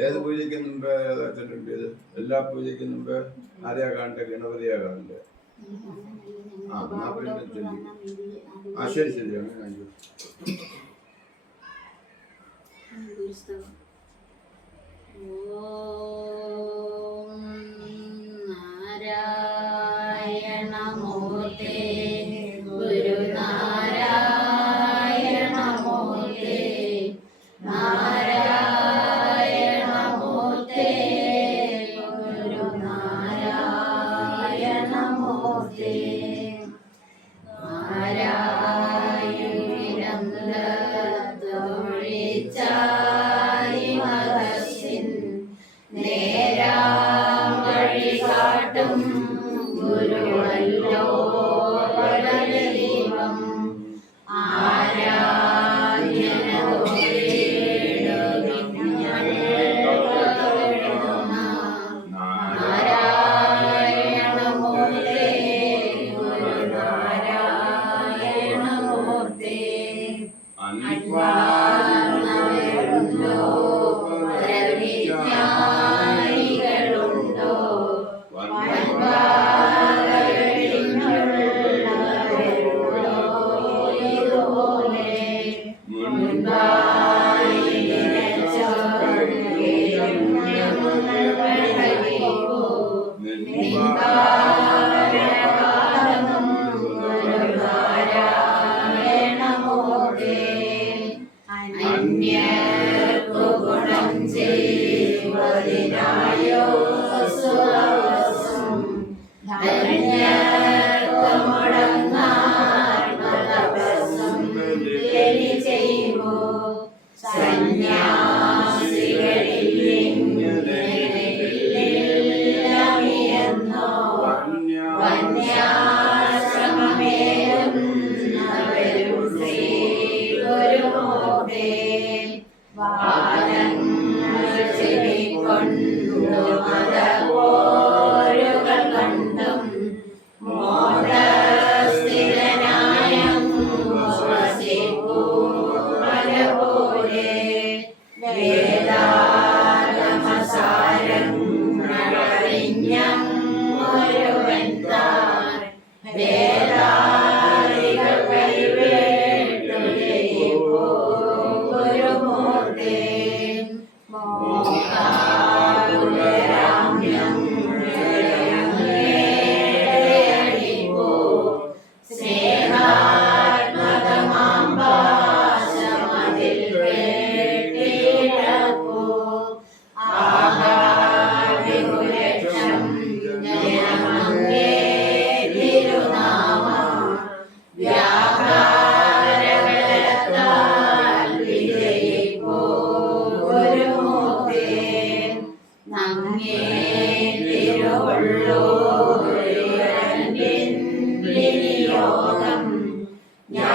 ഏത് പൂജയ്ക്ക് മുമ്പ് വെച്ചിട്ടുണ്ട്? എല്ലാ പൂജയ്ക്കും മുമ്പ് ആരെയാ കാണണ്ടേ? ഗണപതിയാ കാണണ്ടേ? ശരി ശരി, അങ്ങനെ നാരായണമൂർത്തേ ഗുരുനാരായണമൂർത്തേ നാരായണമൂർത്തേ ഗുരുനാരായണമൂർത്തേ നാരായണ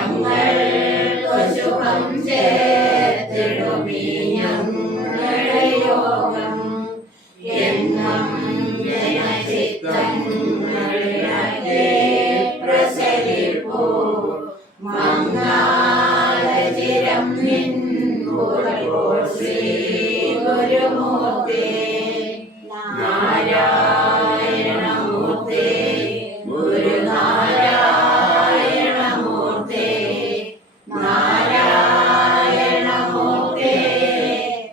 ഞങ്ങൾക്ക് ശുഭം ചേർത്തിടുമീ ഞങ്ങളുടെ യോഗം എന്നും ജനചിത്തങ്ങളിലെ പ്രസരിപ്പൂ മംഗളചിരം നിൻപുറപ്പോൾ ശ്രീ ഗുരുമൂർത്തേ നാരായണമൂർത്തേ ഗുരുനാരായണമൂർത്തേ നാരായണമൂർത്തേ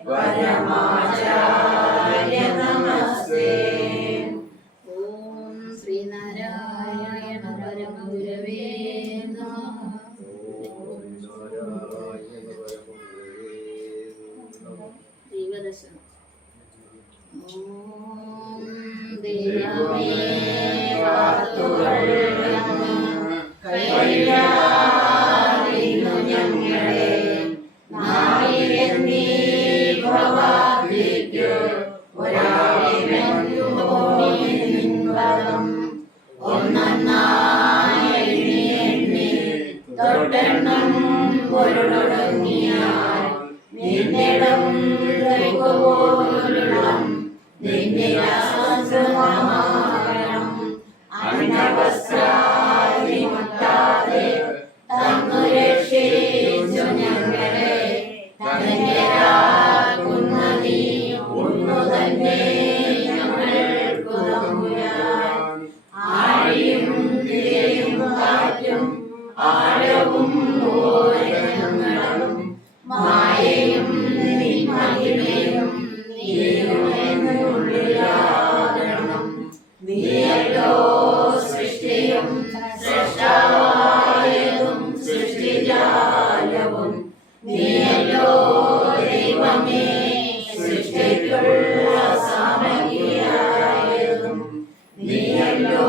പരമാചാര്യ നമസ്തേ. ഓം ശ്രീനാരായണ പരമഗുരവേ നമഃ. ദൈവദശനം. ഓം ദൈവമേ കാത്തുകൊള്ളണമേ കൈലാലിനു ഞങ്ങളെ നാളിലെന്നീ ഭവാബ്ദിക്കു ഒരാളിമെന്നുപദം ഒന്നായി എണ്ണി എണ്ണി തൊട്ടെണ്ണം പൊരുളൊടുങ്ങിയാൽ നിന്നിടം കൈപോലും നിന്നിലാശ്രമമാകണം അന്നവസ്ത്രാദിമുട്ടാതെ തന്നു രക്ഷിച്ചു ഞങ്ങളെ തന്നെയാകുന്ന നീ ഒന്നു തന്നെ ഞങ്ങൾക്കു തമ്പുരാൻ ആഴിയും തിരയും കാറ്റും ആഴവും ഓരങ്ങളും മായയും മഹിമയും നീയുള്ളിലാകണം നീയല്ലോ സൃഷ്ടിയും സൃഷ്ടാവായതും സൃഷ്ടിജാലവും നീയല്ലോ ദൈവമേ സൃഷ്ടിക്കുള്ള സാമഗ്രിയായതും നീയല്ലോ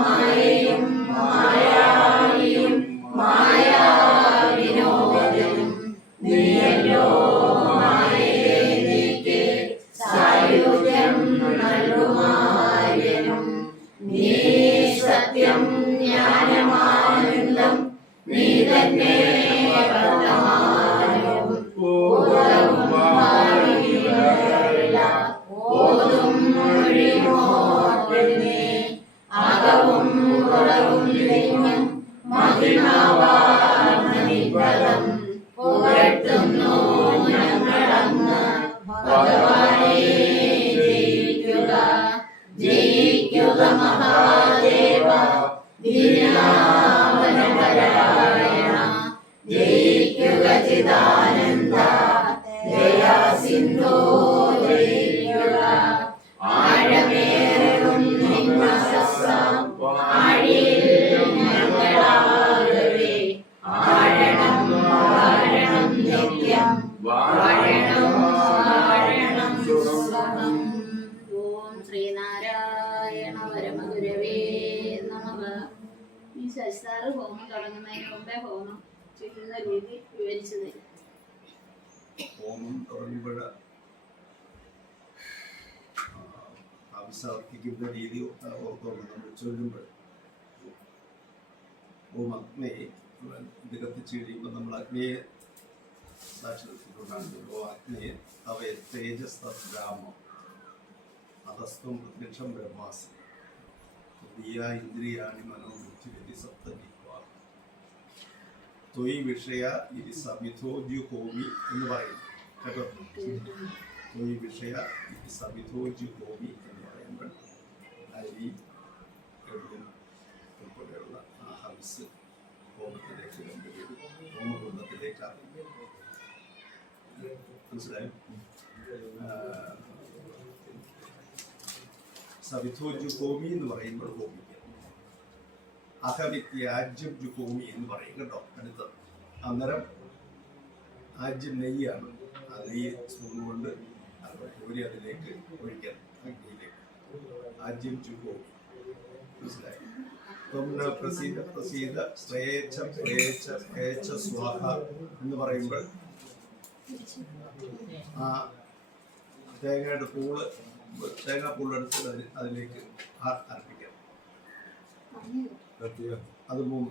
മായയും മായാവിയും മായാവിനോദനും നീയല്ലോ മായയെ നീക്കി സായുജ്യം നൽകുമായനും നീ സത്യം ജ്ഞാനമാനന്ദം നീ തന്നെ വർത്തമാനവും ഭൂതവും ഭാവിയുമല്ല ഓതും മൊഴിമോർത്തേ അകവും പുറവും ദൈവം മഹിമാവാർന്നനിപദം പുകഴ്ത്തുന്നു ഞങ്ങളങ്ങ് ഭഗവാനെ ജയിക്കുക ജയിക്കുക മഹാദേവ ദീനാവനപരായണ ജയിക്കുക ചിദാനന്ദ ദയാ സിന്ധോ ജയിക്കുക ആഴമേറും നിന്മസസ്സാം ആഴിയിൽ ഞങ്ങളാകവേ ആഴണം വാഴണം നിത്യം വാഴണം വാഴണം സുഖം. ഓം ശ്രീനാരായണ പരമഗുരവേ നമഃ. ഈ ശശിസാറ് ഹോമം തുടങ്ങുന്നതിന് മുമ്പേ ഹോമം ചെയ്യുന്ന രീതി വിവരിച്ചു തരും. ഹോമം തുടങ്ങുമ്പോൾ അഭിസർപ്പിക്കുന്ന രീതി ഓർത്തോണ്ട് നമ്മൾ ചൊല്ലുമ്പോൾ ഓം അഗ്നേ ഇത് കത്തിച്ച് കഴിയുമ്പോൾ നമ്മൾ അഗ്നിയെ സാക്ഷാത്കൊണ്ടാണ് ഓ അഗ്നിയെ അവയെ തേജസ്തരാമം അധസ്ത്വം പ്രത്യക്ഷം ബ്രഹ്മാസി ദിയ ഇന്ദ്രിയാണി മനോബുദ്ധിരതി സപ്തജിഹ്വാ ത്വയി വിഷയ ഇതി സമിധോദ്യുഹോമി എന്ന് പറയുന്നു കേട്ടോ. ത്വയി വിഷയ ഇതി സമിധോദ്യുഹോമി എന്ന് പറയുമ്പോൾ അരി എഴുതും ഉൾപ്പെടെയുള്ള ആ ഹംസ് ഹോമത്തിലേക്ക് ഹോമകുണ്ടത്തിലേക്കാണ്. മനസ്സിലായോ? സവിധോജുഹോമി എന്ന് പറയുമ്പോൾ ഹോമിക്കുക. അഹവിത്യാജ്യം ജുഹോമി എന്ന് പറയും കേട്ടോ. അടുത്തത് അന്നേരം ആജ്യം നെയ്യാണ്. ആ നെയ്യ് സ്പൂൺ കൊണ്ട് കോരി അതിലേക്ക് ഒഴിക്കണം. അഗ്നിയിലേക്ക് ആജ്യം ജുഹോമി. മനസ്സിലായി? പ്രസീത പ്രസീത ശ്രേച്ഛ പ്രേച്ഛ പ്രേച്ഛ സ്വാഹ എന്ന് പറയുമ്പോൾ ആ തേങ്ങയുടെ തേങ്ങാപ്പൂളെടുത്ത് അതിലേക്ക് അർപ്പിക്കണം. അത് 3.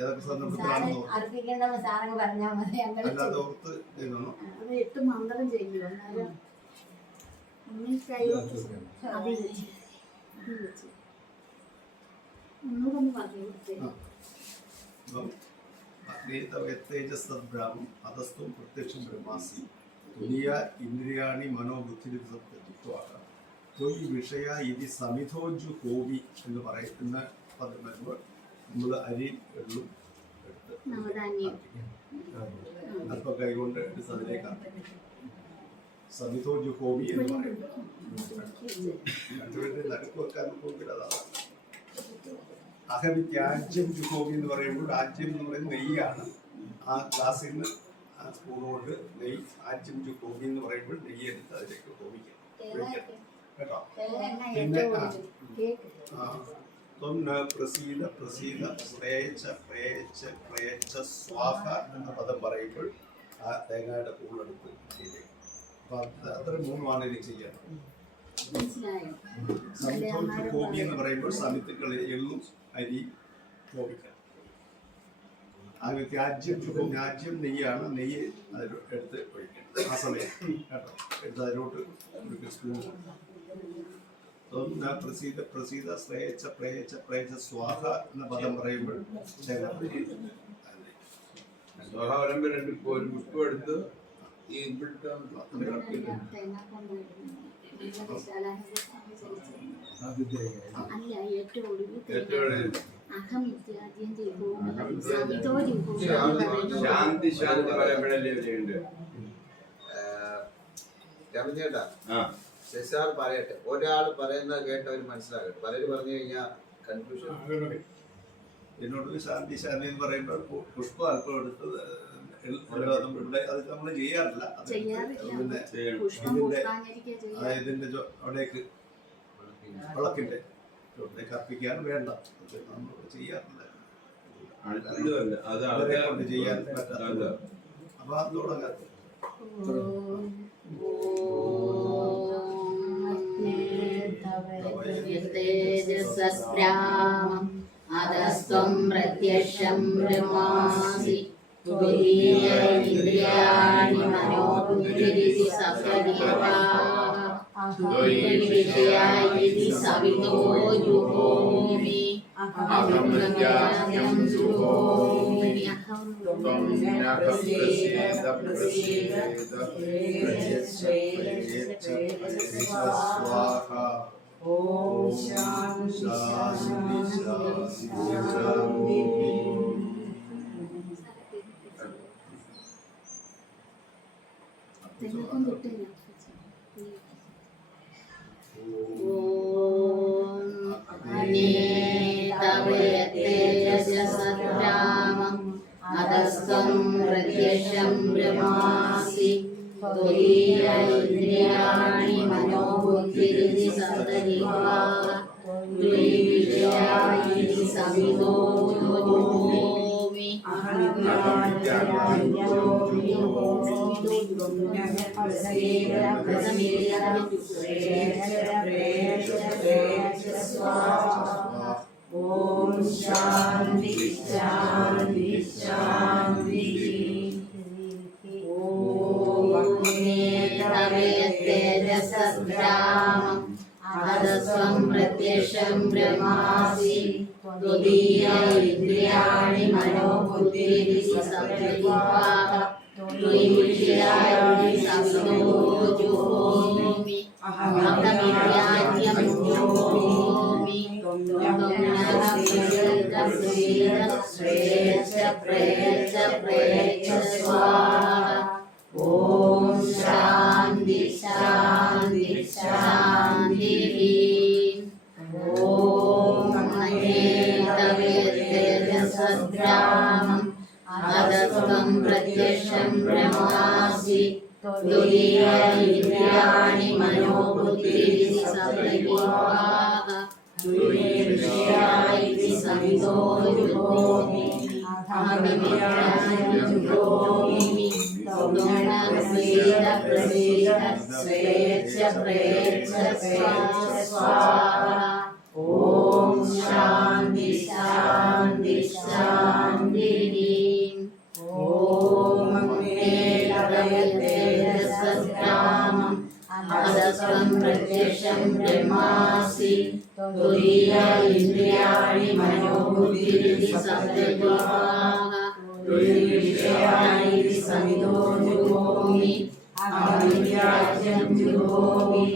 ഏതൊക്കെ സന്ദർഭത്തിലാണെന്ന് അർപ്പിക്കേണ്ടത് സാറങ്ങ് പറഞ്ഞാൽ മതി. അല്ലാതെ ഓർത്ത് ചെയ്യണോ? അത് 8 മന്ത്രം ചെയ്യും. അന്നേരം ഒന്നുകൂടെ പറഞ്ഞു കൊടുത്തേ. തേജസ്ബ്രാഹ്മം അധസ്ത്വം പ്രത്യക്ഷം ബ്രഹ്മാസി തുനിയ ഇന്ദ്രിയാണി മനോബുദ്ധിരുദ്ധ തൊയ് വിഷയ ഇതി സമിധോജു കോവി എന്ന് പറയുന്ന പദം വരുമ്പോൾ നമ്മൾ അരി എള്ളും എടുത്ത് അല്പം കൈകൊണ്ട് എടുത്ത് അതിലേക്ക് സമിധോജു കോവി എന്ന് പറയുന്നത് രണ്ടുപേരുടെ നടുക്ക് വെക്കാൻ നോക്കില്ല. അതാണ് അഹവിത്യാജ്യം ജുഹോബി എന്ന് പറയുമ്പോൾ രാജ്യം എന്ന് പറയുന്നത് നെയ്യാണ്. ആ ഗ്ലാസ്സിൽ നിന്ന് ആ സ്പൂൺ കൊണ്ട് നെയ്യ് ആജ്യം ജുഹോബി എന്ന് പറയുമ്പോൾ നെയ്യ് എടുത്ത് അതിലേക്ക് ഹോമിക്കാം കേട്ടോ. പിന്നെ പ്രസീത പ്രസീത പ്രേച്ച പ്രേച്ച പ്രേച്ച സ്വാഹ എന്ന പദം പറയുമ്പോൾ ആ തേങ്ങയുടെ പൂളെടുത്ത് ചെയ്തേക്കും. അപ്പൊ അത്ര 3 വാണയിൽ ചെയ്യാം. കോപി എന്ന് പറയുമ്പോൾ സമിത്തുക്കൾ എള്ളും അരി കോപിക്കണം. അത് രാജ്യം നെയ്യാണ്. നെയ്യ് അതിൽ എടുത്ത് ഒഴിക്കണം ആ സമയം കേട്ടോ. എടുത്ത് അതിലോട്ട് ഒരു സ്പൂൺ പ്രസീത പ്രസീത ശ്രേച്ച പ്രേച്ച പ്രേച്ച സ്വാഹ എന്ന പദം പറയുമ്പോൾ സ്വാഹ പറയുമ്പോൾ 2 പുഷ്പം എടുത്ത് ഈ ശാന്തി ശാന്തി പറയുമ്പോഴല്ലേ ചെയ്യേണ്ടത്. ചേട്ടാ ശശാർ പറയട്ടെ, ഒരാൾ പറയുന്നത് കേട്ടവർ മനസ്സിലാകട്ടെ. പലരും പറഞ്ഞു കഴിഞ്ഞാൽ കൺഫ്യൂഷൻ. എന്നോട് ശാന്തി ശാന്തി എന്ന് പറയുമ്പോൾ പുഷ്പം അല്പം എടുത്തത് ഇവിടെ അത് നമ്മൾ ചെയ്യാറില്ല. ഇതിന്റെ അവിടേക്ക് വിളക്കിന്റെ ചോട്ടിലേക്ക് അർപ്പിക്കാൻ വേണ്ട, നമ്മൾ ചെയ്യാറില്ല. അവരെ കൊണ്ട് ചെയ്യാൻ പറ്റാത്ത. അപ്പൊ അത് തുടങ്ങാം. അധസ്ത്വം പ്രത്യക്ഷം ബ്രഹ്മാസി തുരീയേന്ദ്രിയാണി മനോബുദ്ധിരിതി സവിതോയി സവിതോ ജുഹോമി അഹം പ്രത്യാജ്യം ജുഹോമി ത്വം നഃ പ്രസീദ പ്രസീദ സ്വാഹ. ഓം ശാന്തി ശാന്തി ശാന്തി. അധസ്ത്വം പ്രത്യക്ഷം ബ്രഹ്മാസി തുരീയേന്ദ്രിയാണി മനോബുദ്ധിരിതി സവിതോ ജുഹോമി ഓം ശാന്തി ശാന്തി ശാന്തി. തേജസ്ബ്രാഹ്മം അധസ്ത്വം പ്രത്യക്ഷം ബ്രഹ്മാസി തുരീയേന്ദ്രിയാണി മനോബുദ്ധിരിതി സവിതോ ജുഹോമി അഹം പ്രത്യാജ്യം ജുഹോമി ത്വം നഃ പ്രസീദ പ്രേച്ച പ്രേച്ച സ്വാഹ. ഓം ശാന്തി ശാന്തി ശാന്തി. ഓം തേജസ്ബ്രാഹ്മം അധസ്ത്വം പ്രത്യക്ഷം ബ്രഹ്മാസി തുരീയേന്ദ്രിയാണി മനോബുദ്ധിരിതി സവിതോ ജുഹോമി അഹം പ്രത്യാജ്യം ജുഹോമി ത്വം നഃ പ്രസീദ പ്രസീദ സ്വേച്ഛ പ്രേച്ഛ സ്വാഹ. ഓം ശാന്തി ശാന്തി ശാന്തി. ഓം അഗ്നേയതേജസ്ഗ്രാമം അധസ്വം പ്രത്യക്ഷം ബ്രഹ്മാസി തുരീയ ഇന്ദ്രിയാണി മനോബുദ്ധിരിതി സപ്തദ്വാഹ തുരീയാണി സമിതോ ജുഹോമി അഹമിത്യാജ്യം ജുഹോമി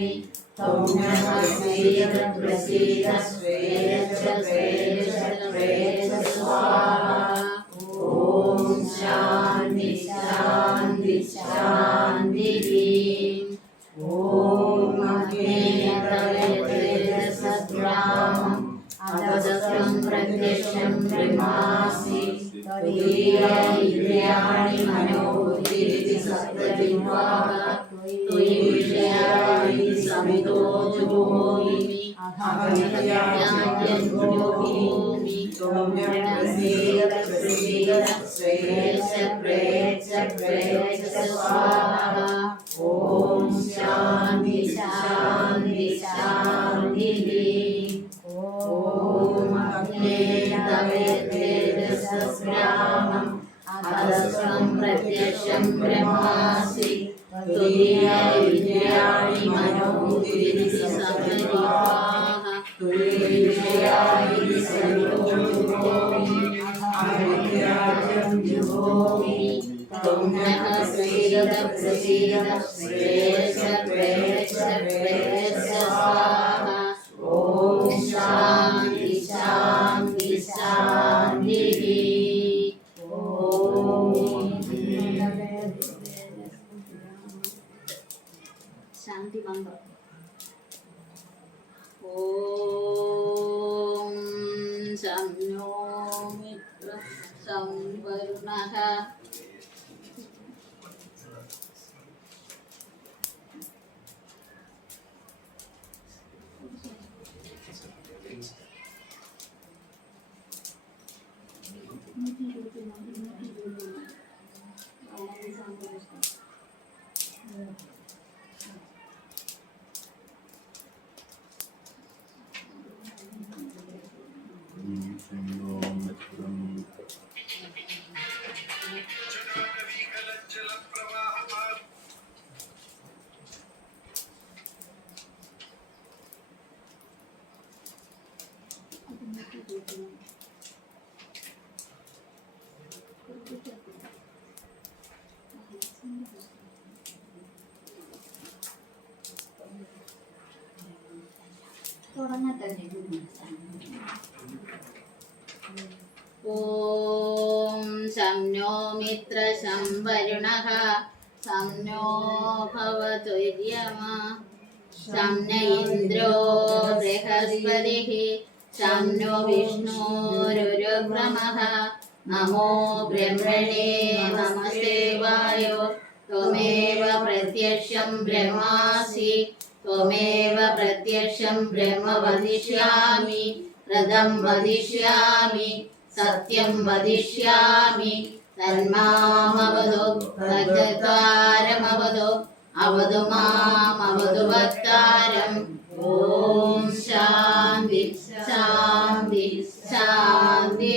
തൗനഃ സ്വേദ പ്രസീദ സ്വേദ സ്വേദ സ്വേദ സ്വാഹ. ഓം ശാന്തി ശാന്തി ശാന്തി. ഓം അഗ്നേയതേജസ്ഗ്രാമം അധസ്വം പ്രത്യക്ഷം ബ്രഹ്മാസി തുരീയ ഇന്ദ്രിയാണി മനോബുദ്ധിരിതി സപ്തദ്വാഹ തുരീയാണി സമിതോ ജുഹോമി അഹമിത്യാജ്യം ജുഹോമി തൗനഃ പ്രസീദ പ്രസീദ സ്വേദ സ്വേദ സ്വേദ സ്വാഹ. ഓം ശാന്തി ശാന്തി ശാന്തി. ഓം അഗ്നേയതേജസ്ഗ്രാമം അധസ്വം പ്രത്യക്ഷം ബ്രഹ്മാസി തുരീയ ഇന്ദ്രിയാണി മനോബുദ്ധിരിതി സപ്തദ്വാഹ തുരീയാണി സമിതോ ജുഹോമി അഹമിത്യാജ്യം ജുഹോമി തൗനഃ സ്വേദ പ്രസീദ സ്വേദ സ്വേദ സ്വേദ സ്വാഹ. ഓം ശാന്തി ശാന്തി ശാന്തി. ശാന്തി മന്ത്രം. ഓം സംയോ മിത്ര സംവരുണഃ ഓം സംനോ മിത്ര സംവരുണഃ സംനോ ഭവതുര്യമാ സംന ഇന്ദ്രോ ബൃഹസ്പതിഃ സംനോ വിഷ്ണുരുരുക്രമഃ നമോ ബ്രഹ്മണേ നമസ്തേവായോ ത്വമേവ പ്രത്യക്ഷം ബ്രഹ്മാസി ത്വമേവ പ്രത്യക്ഷം ബ്രഹ്മ വദിഷ്യാമി വ്രതം വദിഷ്യാമി സത്യം വദിഷ്യാമി തന്മാമവതു ഭക്തകാരമവതു അവതു മാമവതു ഭക്താരം. ഓം ശാന്തി ശാന്തി ശാന്തി.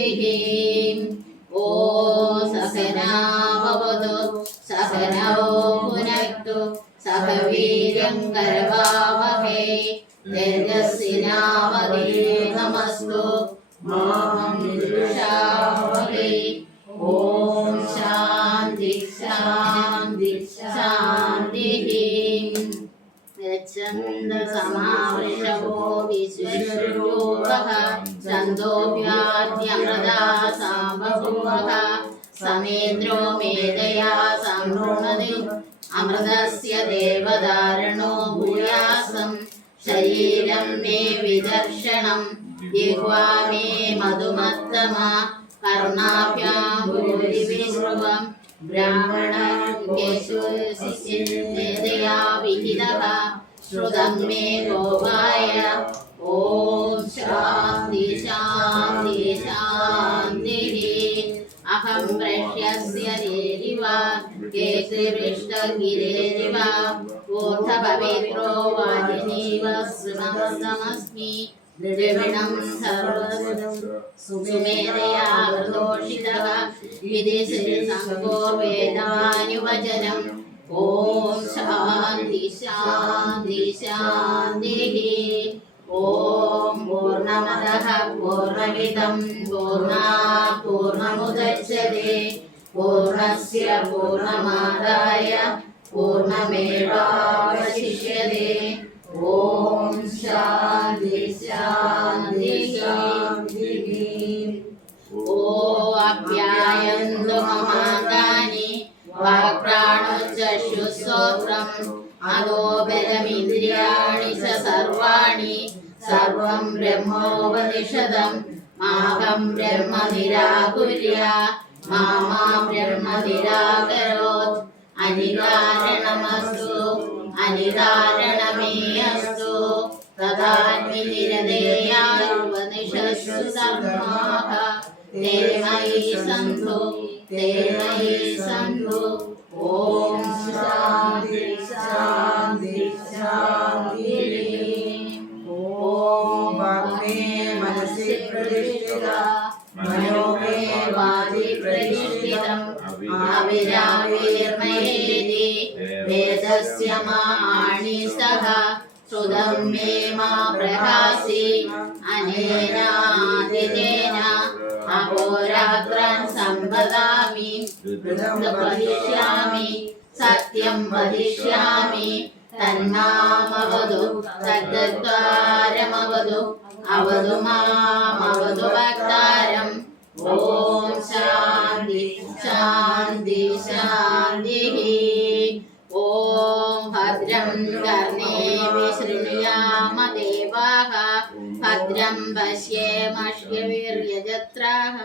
ഓ സഹനാവവതു സഹനോ ഭുനക്തു സഹ വീര്യം കരവാവഹൈ തേജസ്വിനാവതീതമസ്തു മാ വിദ്വിഷാവഹൈ. ഓം ശാന്തി ശാന്തി ശാന്തി. ഛന്ദസമാവൃഷവോ വിശ്വരൂപഃ ഛന്ദോപ്യാദ്യമൃതാ സാംബഭൂവഃ സമേന്ദ്രോ മേധയാ സംവൃണതി അമൃതസ്യ ദേവധാരണോ ഭൂയാസം ശരീരം may വിദർശനം ജിഹ്വാ may മധുമത്തമാ കർണാഭ്യാം ഭൂരിവിശ്രുവം ബ്രാഹ്മണേഷുശിശിരേതയാ വിഹിതഃ ശ്രുതം may ഗോപായ. Om Shanti ശാന്തി ശാന്തി. അഹം പ്രഷ്യസ്യ ദേരിവ കേസരിഷ്ടഗിരേരിവ ഊർധപവിത്രോ വാജിനീവ ശ്രുതമസ്മി द्रविणं सर्वस्य सुमेधया प्रदोषितः इति श्रीसङ्गो वेदानुवचनम् ॐ शान्ति शान्ति शान्तिः ॐ पूर्णमदः पूर्णमिदं पूर्णात् पूर्णमुदच्यते पूर्णस्य पूर्णमादाय पूर्णमेवावशिष्यते ॐ शान्ति शान्ति शान्तिः ॐ आप्यायन्तु ममाङ्गानि वाक्प्राणश्चक्षुश्रोत्रम् अदो बलमिन्द्रियाणि च सर्वाणि सर्वं ब्रह्मोपनिषदम् माहं ब्रह्म निराकुर्यात् मा ब्रह्म निराकरोत् अनिवारणमस्तु अनिवारणमे अस्तु तदाग्निनिरतेयायुपनिषत्सु धर्माः ते मयि सन्तु ते मयि सन्तु ॐ शान्ति शान्ति शान्तिः ॐ वाक्मे मनसि प्रतिष्ठिता मनो मे वाचि प्रतिष्ठितम् आविराविर्मयेति वेदस्य माणि सह श्रुतं मे मा प्रहासि अनेनादितेन अहोरात्रं सम्पदामि ऋतं वदिष्यामि सत्यं वदिष्यामि तन्मामवतु तद्द्वारमवतु अवतु मामवतु वक्तारम् ॐ शान्ति शान्ति शान्तिः ॐ भद्रं कर्णेभिः शृणुयाम देवाः भद्रं पश्येमश्यवीर्यजत्राः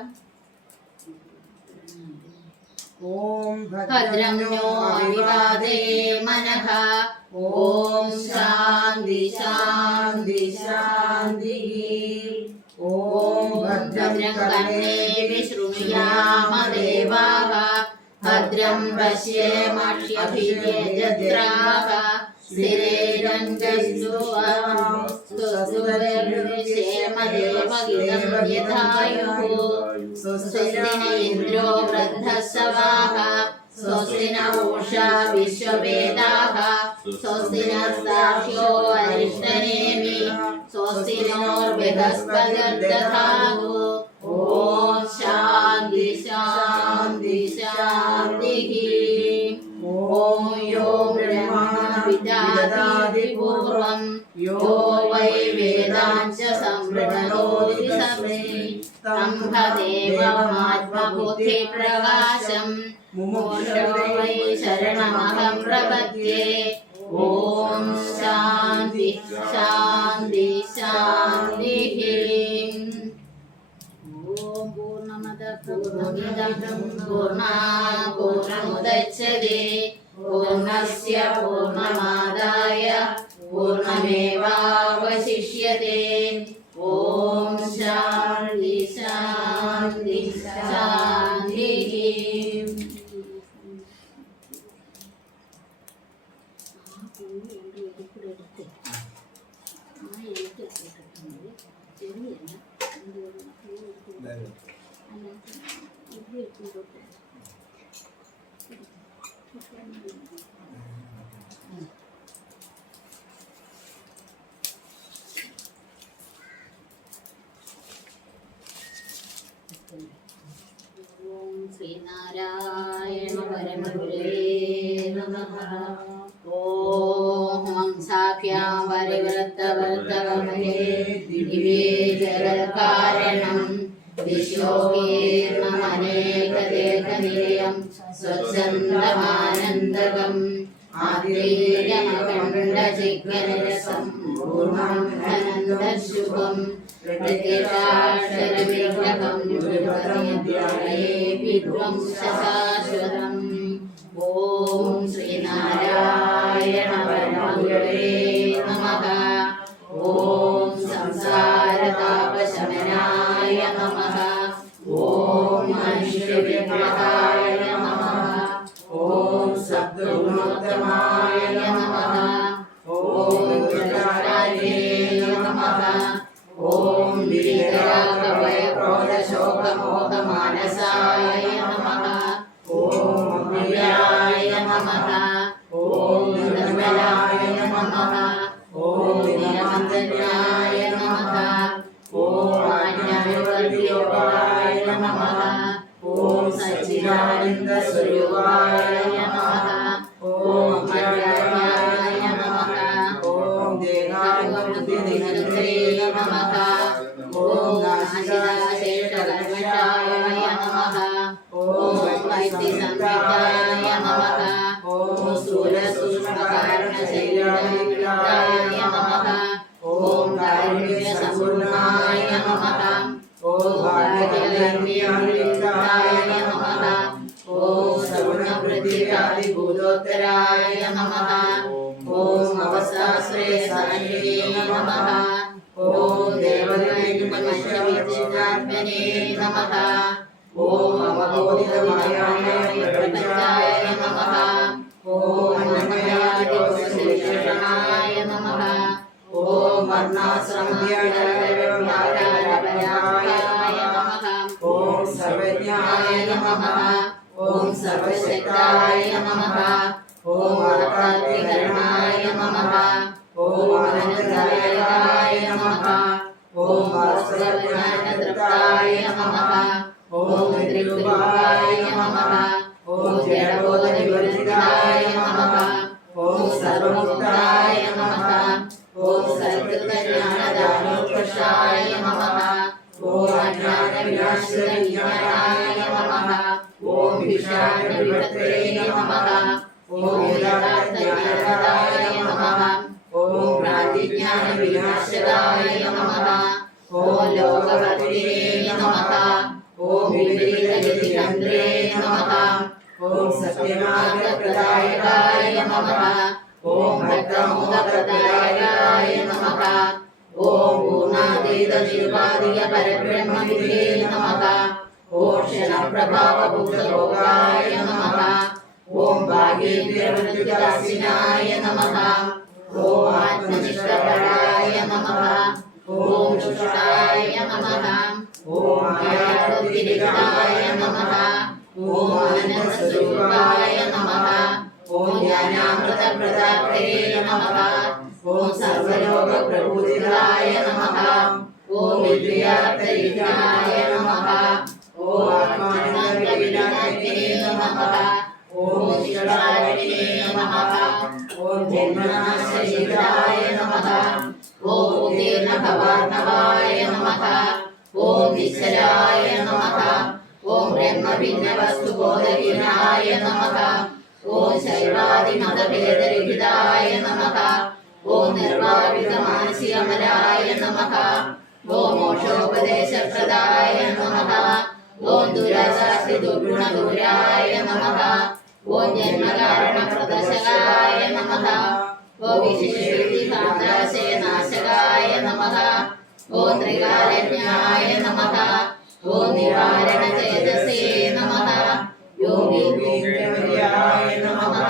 भद्रं नो विवादे मनः ॐ शान्ति शान्ति शान्तिः ॐ भद्रं कर्णेभिः शृणुयाम देवाः भद्रं पश्येमश्यवीर्यजत्राः स्थिरैरङ्गस्तुष्येमदेवगिदं यथायुः स्वस्ति न इन्द्रो वृद्धस्सवाः स्वस्ति न उषा विश्ववेदाः स्वस्ति नस्तार्क्ष्यो अरिष्टनेमि स्वस्ति नो बृहस्पतिर्दधातु ॐ शान्ति शान्ति शान्तिः ॐ यो ब्रह्माविदधाति पूर्वं यो वै वेदाञ्च संवृणोति सर्वे तं देवमात्मबुद्धिप्रकाशं मुमुक्षो वै शरणमहं प्रपद्ये ॐ शान्ति शान्ति शान्तिः ॐ पूर्णमदः पूर्णमिदं पूर्णात् पूर्णमुदच्यते पूर्णस्य पूर्णमादाय पूर्णमेवावशिष्यते ॐ शान्ति शान्ति शान्तिः ॐ श्रीनारायण परमगुरुवे नमः ॐ हंसाभ्यां परिवृत्तवर्तवमहे दिवे जगत्कारणं विश्वोकीर्णमनेकदेकनिलयं स्वच्छन्दमानन्दकम् आद्रीयमखण्डचिह्नरसं पूर्णं धनन्दशुभम् प्रतिराक्षरविग्रहं विपदमध्याये विध्वंसशाश्वतम् ॐ श्रीनारायण परमगुरवे नमः ॐ संसारतापशमनाय नमः ॐ मनुष्यविग्रहाय नमः ॐ सद्गुणोत्तमाय नमः ॐ कृष्णाय नमः ॐ സച്ചിദാനന്ദ സ്വരൂപായ നമഃ. ഓം അജ്ഞാനായ നമഃ. ഓം ദേഹാനുബുദ്ധിനിഹന്ത്രേ നമഃ. ഓം നാശികാശേഷകർമ്മശായ നമഃ. ഓം വൈദ്യസംവിധായ നമഃ. ഓം സ്ഥൂലസൂക്ഷ്മകാരണശരീരായ നമഃ. ഓം കാരുണ്യസമ്പൂർണായ നമഃ. ഓം ഭാഗ്യകല്യാണ്യായ നമഃ. ഓം സഗുണവൃദ്ധിരാദിഭൂതോത്തരായ നമഃ. ഓം അവസാശ്രയസായിനേ നമഃ. ഓം ദേവതൈകമനുഷ്യവിദ്യാത്മനേ നമഃ. ഓം അവബോധിതമായ പ്രപഞ്ചായ നമഃ. ഓം അന്നമയാദിവസവിശേഷണായ നമഃ. ഓം വർണ്ണാശ്രമധ്യായ നമഃ. ഓം സർവജ്ഞായ നമഃ. ഓം സർവശക്തായ നമഃ. ഓം ആത്മാധികരണായ നമഃ. ഓം അനന്തദായകായ നമഃ. ഓം വാസ്തവജ്ഞാനതൃപ്തായ നമഃ. ഓം ത്രിരൂപായ നമഃ. ഓം ജഡബോധനിവർജിതായ നമഃ. ഓം സർവമുക്തായ നമഃ. ഓം സർവജ്ഞാനദാനോത്കർഷായ നമഃ. ഓം അജ്ഞാനവിനാശവിജ്ഞാനായ നമഃ. ഓം വിഷാദവിവർത്തേ നമഃ. ഓം യഥാർത്ഥജ്ഞാനദായ നമഃ. ഓം ഭ്രാന്തിജ്ഞാനവിനാശകായ നമഃ. ഓം ലോകവർത്തിനേ നമഃ. ഓം വിപരീതഗതിഹന്ത്രേ നമഃ. ഓം സത്യമാർഗപ്രദായകായ നമഃ. ഓം ഭക്തമോദപ്രദായകായ നമഃ. ഓം പൂർണ്ണാതീതനിരുപാധിക പരബ്രഹ്മവിദേ നമഃ. ഓം ക്ഷണപ്രഭാവഭൂതഭോഗായ നമഃ. ഓം ഭാഗ്യേന്ദ്രവൃത്തിദാസിനായ നമഃ. ഓം ആത്മനിഷ്ഠപരായ നമഃ. ഓം ശുഷ്ടായ നമഃ. ഓം മായാവൃത്തിരിക്തായ നമഃ. ഓം ആനന്ദസ്വരൂപായ നമഃ. ഓം ജ്ഞാനാമൃതപ്രദാപ്തേ നമഃ. ഓം സർവലോകപ്രഭൂതിതായ നമഃ. ഓം ഇന്ദ്രിയാർത്ഥയുക്തായ നമഃ. ഓം ആത്മാനന്ദവിനായകനേ നമഃ. ഓം നിഷ്കളായകനേ നമഃ. ഓം ജന്മനാശരഹിതായ നമഃ. ഓം ഉദീർണഭവാർണവായ നമഃ. ഓം നിശ്ചലായ നമഃ. ഓം ബ്രഹ്മഭിന്നവസ്തുബോധഹീനായ നമഃ. ഓം ശൈവാദിമതഭേദരഹിതായ നമഃ. ഓം നിർവാപിതമാനസികമലായ നമഃ. ഓം മോക്ഷോപദേശപ്രദായ നമഃ. ഓം ദുരാശാസ്ത്രിദുർഗുണദൂരായ നമഃ. ഓം ജന്മകാരണപ്രദശകായ നമഃ. ഓം വിശേഷവിധികാന്താശയനാശകായ നമഃ. ഓം ത്രികാലജ്ഞായ നമഃ. ഓം നിവാരണചേതസേ നമഃ. യോഗീന്ദ്രമര്യായ നമഃ.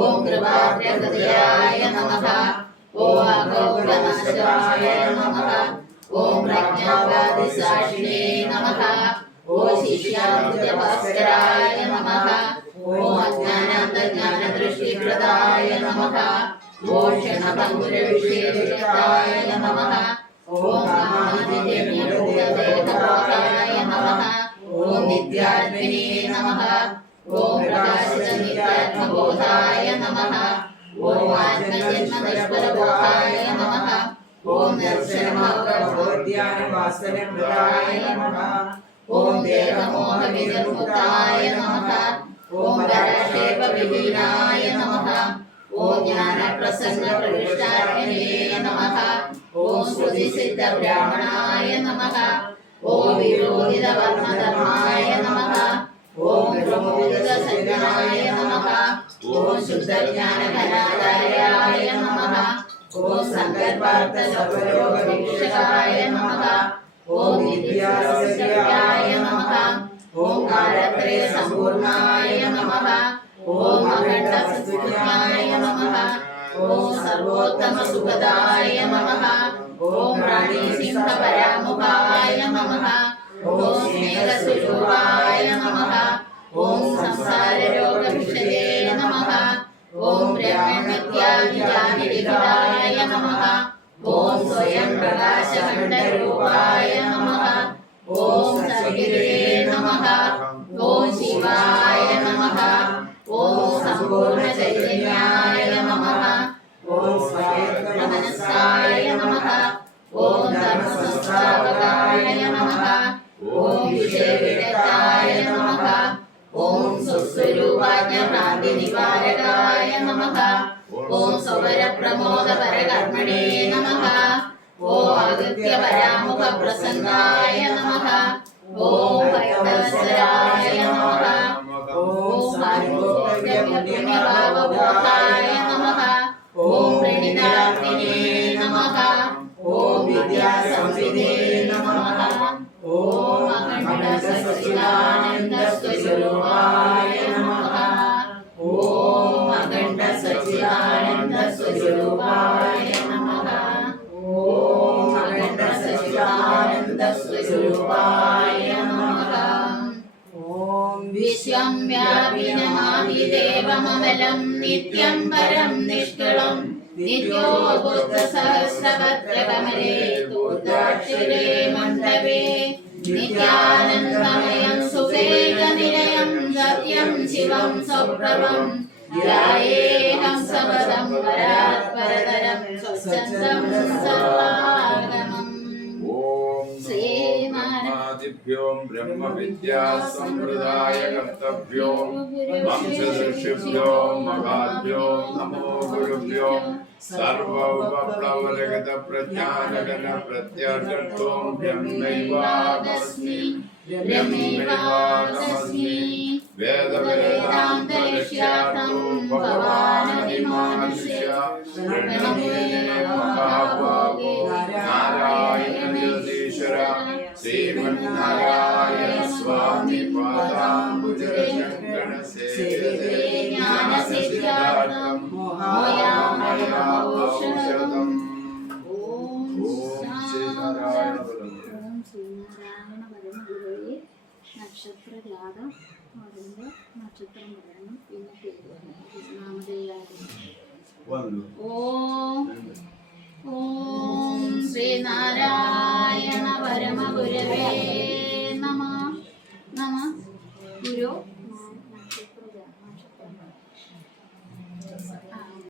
ഓം കൃപാഗ്രഹൃദയായ നമഃ. ഓം അഗോപനാശായ നമഃ. ഓം പ്രജ്ഞാവാദിസാക്ഷിണേ നമഃ. ഓം ശിഷ്യാമൃതഭാസ്കരായ നമഃ. ഓം അജ്ഞാനാന്തജ്ഞാനദൃഷ്ടിപ്രദായ നമഃ. ഓം ക്ഷണഭംഗുരവിഷേകൃതായ നമഃ. ഓം കാമാതിജന്യഭൂതദേഹബോധായ നമഃ. ഓം നിത്യാത്മനേ നമഃ. ഓം പ്രകാശിതനിത്യാത്മബോധായ നമഃ. ഓം ആത്മജന്മനിഷ്ഫലബോധായ നമഃ. ഓം ദർശനമാർഗബോധ്യാനവാസനപ്രദായ നമഃ. ഓം ദേഹമോഹവിനിർമുക്തായ നമഃ. ഓം പരക്ഷേപവിഹീനായ നമഃ. ഓം ജ്ഞാനപ്രസന്നപ്രവിഷ്ടാത്മനേ നമഃ. ഓം ശ്രുതിസിദ്ധബ്രാഹ്മണായ നമഃ. ഓം വിരോധിതവർണ്ണധർമായ നമഃ. ഓം പ്രമോദിതസജ്ജനായ നമഃ. ഓം ശുദ്ധജ്ഞാനഘനാധാരായ നമഃ. ഓം സങ്കൽപ്പാർത്ഥ സർവലോകവീക്ഷകായ നമഃ. ഓം വിദ്യാസര്യായ നമഃ. ഓം കാലത്രയ സമ്പൂർണായ നമഃ. ഓം അഖണ്ഡവസ്തുജ്ഞായ നമഃ. ഓം സർവോത്തമസുഖദായ നമഃ. ഓം പ്രാണീസിംഹപരാമുഖായ നമഃ. ഓം സ്നേഹസ്വരൂപായ നമഃ. ഓം സംസാരരോഗവിഷയേ നമഃ. ഓം ബ്രഹ്മനിത്യാനിജാനിരിതായ നമഃ. ഓം സ്വയം പ്രകാശഖണ്ഡരൂപായ നമഃ. ഓം സദ്ഗുരേ നമഃ. ഓം ശിവായ നമഃ. ഓം സമ്പൂർണ്ണ ചൈതന്യായ നമഃ. ഓം സ്വായത്തമനസ്സായ നമഃ. ഓം ധർമ്മസംസ്ഥാപകായ നമഃ. ഓം വിഷയവിദഗ്ധായ നമഃ. ഓം സ്വസ്വരൂപാജ്ഞഭ്രാന്തി നിവാരകായ നമഃ. ഓം സ്വപരപ്രമോദപരകർമ്മണേ നമഃ. ഓം ആദിത്യപരാമുഖ പ്രസന്നായ നമഃ. ഓം ഭക്തവത്സലായ നമഃ. ഓം സാരൂപ്യപുണ്യഭാവബോധായ നമഃ. ഓം പ്രണിതാഗ്നിനേ നമഃ. ഓം വിദ്യാസംവിദേ നമഃ. ഓം അഖണ്ഡ സച്ചിദാനന്ദ സ്വരൂപായ നമഃ. ഓം അഖണ്ഡ സച്ചിദാനന്ദ സ്വരൂപായ നമഃ. ഓം അഖണ്ഡ സച്ചിദാനന്ദ സ്വരൂപായ നമഃ. ഓം വിശ്വം വ്യാപിനമാദിദേവമമലം നിത്യം പരം നിഷ്കളം നിത്യോ ബുദ്ധസഹസ്രപത്രകമലേ തൂർദാക്ഷരേ മണ്ഡപേ നിത്യാനന്ദമയം സുവേഗനിലയം സത്യം ശിവം സ്വപ്രഭം ധ്യായേഹം സപദം പരാത് പരതരം സ്വച്ഛന്തം സർവാഗമം. ഓം ബ്രഹ്മാദിഭ്യോ ബ്രഹ്മവിദ്യാ സമ്പ്രദായ കർത്തഭ്യോ വംശദൃഷിഭ്യോ മഹാഭ്യോ നമോ ഗുരുഭ്യോ സർവോപപ്ലവരഹിത പ്രജ്ഞാനഗണ പ്രത്യർത്ഥം ബ്രഹ്മൈവാസ്മി ബ്രഹ്മൈവാസ്മി വേദവേദാന്തരിഷ്യാതം ഭവാനദിമാനുഷ്യ പ്രണമേ മഹാഭാഗോ നാരായണ ജഗദീശ്വര ശ്രീമന്നാരായണ സ്വാമി പാദാംബുജശങ്കണ സേവ്യതേ ജ്ഞാനസിദ്ധ്യാർത്ഥം മോയാമയൗഷധം. ഓം ശ്രീനാരായണ പരമഗുരുവേ. നക്ഷത്രജാത പറയുമ്പോൾ നക്ഷത്രം പറയണം, പിന്നെ പേര് പറയണം. നാമധേയായിരുന്നു. ഓം ഓം ശ്രീനാരായണ പരമഗുരവേ നമഃ. നമഃ. ഗുരു